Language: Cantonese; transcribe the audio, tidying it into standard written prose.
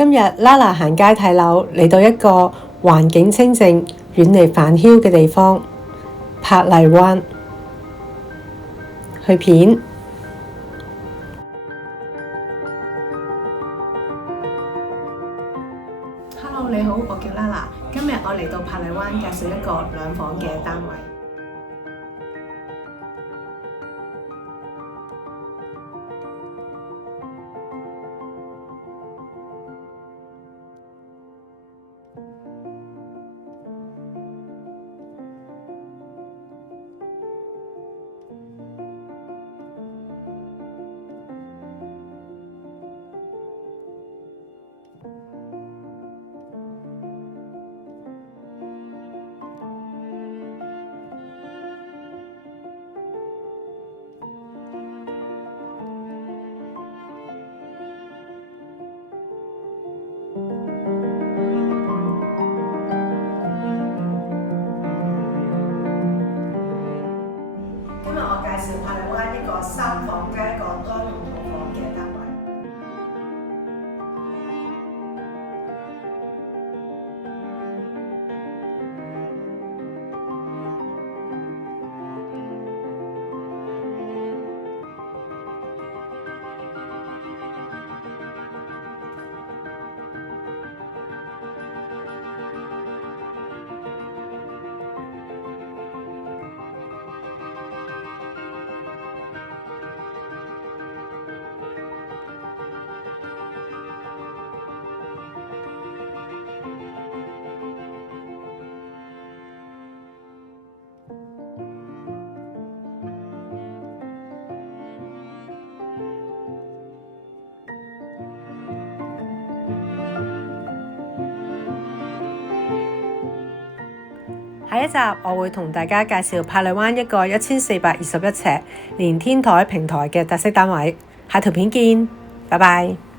今日 Lala 行街睇樓，嚟到一個環境清靜、遠離煩囂嘅地方——珀麗灣。去片。Hello， 你好，我叫 Lala。今日我嚟到珀麗灣介紹一個2房嘅單位。今日我介紹珀麗灣一個3房加一個多用途房嘅單位。下一集我會同大家介紹珀麗灣一個1421尺連天台平台嘅特色單位。下條片見，拜拜。